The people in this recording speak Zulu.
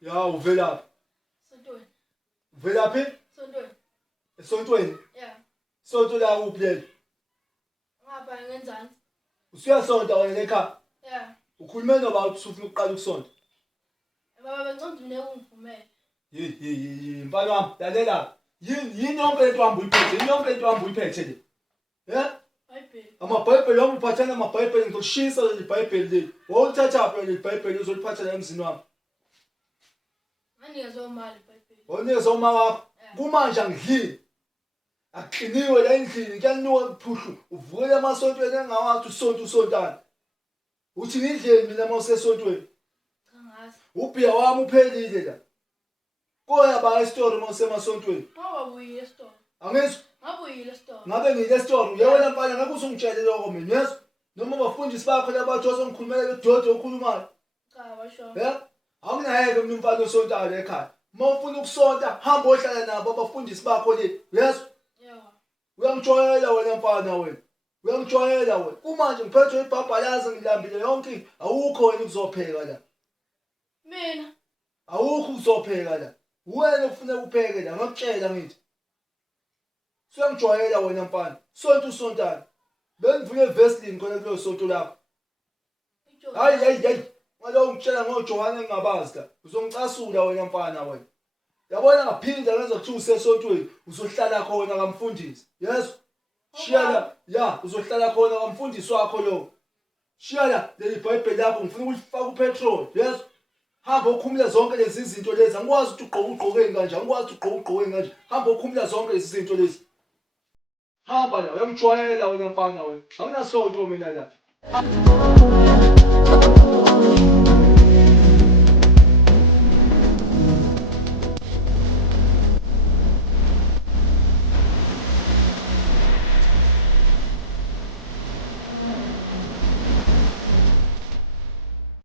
Ya uvelaphi? Sontweni. Uvelaphi? Sontweni. Esontweni. Yeah. Sonto la kuphi leli? Ngapha ngenzansi. Usuyasonta wena ekhaya? Yeah. Ukhulume noba uthi ufuna ukuqala ukusonta? Baba bengicela unginike ungivumele. Mfana wami, lalela. Yini yonke lento hamba uyiphethe? Yini yonke lento hamba uyiphethe le? Bhayibheli. Amabhayibheli wami uphathana amabhayibheli ngizokushisa leli bhayibheli leli. Wawulithathaphi leli bhayibheli uzoliphatha la emzini wami? Nginikezwe imali bhayibheli. Wawunikezwa uma wakho. Kumanje angidlile. Akuqiniwe la endlini kuyanuka kuphuhlu. Uvukele emasontweni engawathi usontana. Uthi ngidleni mina mawusesontweni. Cha ngazi. Ubhiya wami uphelile la. Koya ba e-store mawusemasontweni. Ngoba buyile esitolo. Angizwa. Ngabuyile esitolo. Ngabe ngile-store uyewena mfana ngabe usungitshele lokho mina yezwa. Noma abafundisi bakho labathi ozongikhulumela bedodo okhulumayo. Cha basho. Awunayeke mina umfana osontayo ekhaya. Uma ufuna ukusonta hamba ohlala nabo abafundisi bakho le. Yezwa. Yebo. Uyangijwayela wena mfana wena. Uyangijwayela wena. Kumanje ngiphethwe ibhabhalazi ngilambile yonke. Awukho wena ukuzopheka la. Mina. Awukho ukuzopheka la. Wena ufuna ukupheke la ngakutshela ngithi. Suyangijwayela wena mfana. Sonto usontana. Bengivule eVeslin khona kulo sonto lakho. Hayi. Ngalo ngitshela ngoJohane engingabazi la. Uzongicasula wena mfana wena. Yabona ngaphinda ngenza kuthiwa usesontweni uzohlala khona kamfundisi. Yezwa. Shiya la. Ya, uzohlala khona kamfundisi wakho lo. Shiya la leli bhayibheli lakho ngifuna ukulifaka upetrol. Yezwa. Hamba ukhumula zonke lezi zinto lezi. Angikwazi ukuthi ugqoke kanje. Angikwazi ukuthi ugqoke kanje. Hamba ukhumula zonke lezi zinto lezi. Hamba la, uyangijwayela wena mfana wena. Awunasonto mina la.